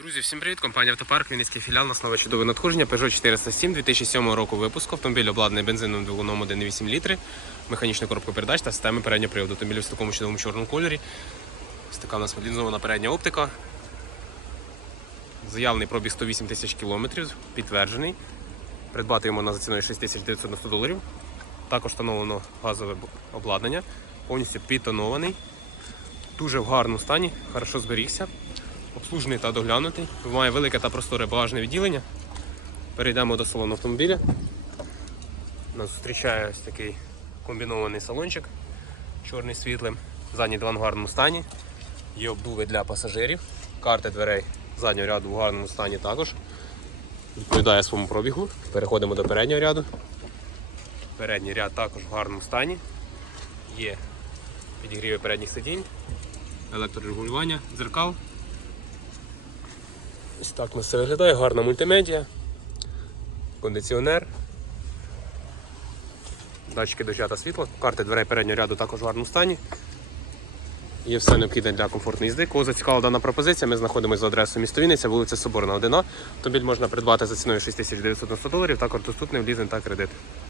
Друзі, всім привіт! Компанія Автопарк, Вінницький філіал, на основі чудове надходження Peugeot 407 2007 року випуску. Автомобіль обладнаний бензином двигуном 1,8 літри, механічною коробкою передач та системи переднього приводу. Автомобіль в такому чудовому чорному кольорі. Ось така у нас лінзована передня оптика. Заявлений пробіг 108 тисяч кілометрів, підтверджений. Придбати йому на за ціною 6990 доларів. Також встановлено газове обладнання, повністю підтонований. Дуже в гарному стані, хорошо зберігся обслужений та доглянутий. Має велике та просторе багажне відділення. Перейдемо до салону автомобіля. Нас зустрічає ось такий комбінований салончик чорний світлим. Задній диван в гарному стані. Є обдуви для пасажирів. Карти дверей заднього ряду в гарному стані також. Відповідає своєму пробігу. Переходимо до переднього ряду. Передній ряд також в гарному стані. Є підігріви передніх сидінь, електрорегулювання, дзеркал. Ось так у нас це виглядає, гарна мультимедіа, кондиціонер, датчики дощу та світла, карти дверей переднього ряду також в гарному стані. Є все необхідне для комфортної їзди. Кого зацікавила дана пропозиція, ми знаходимося за адресою місто Вінниця, вулиця Соборна, 1. Автомобіль можна придбати за ціною 6990 доларів, також доступний в лізинг та кредит.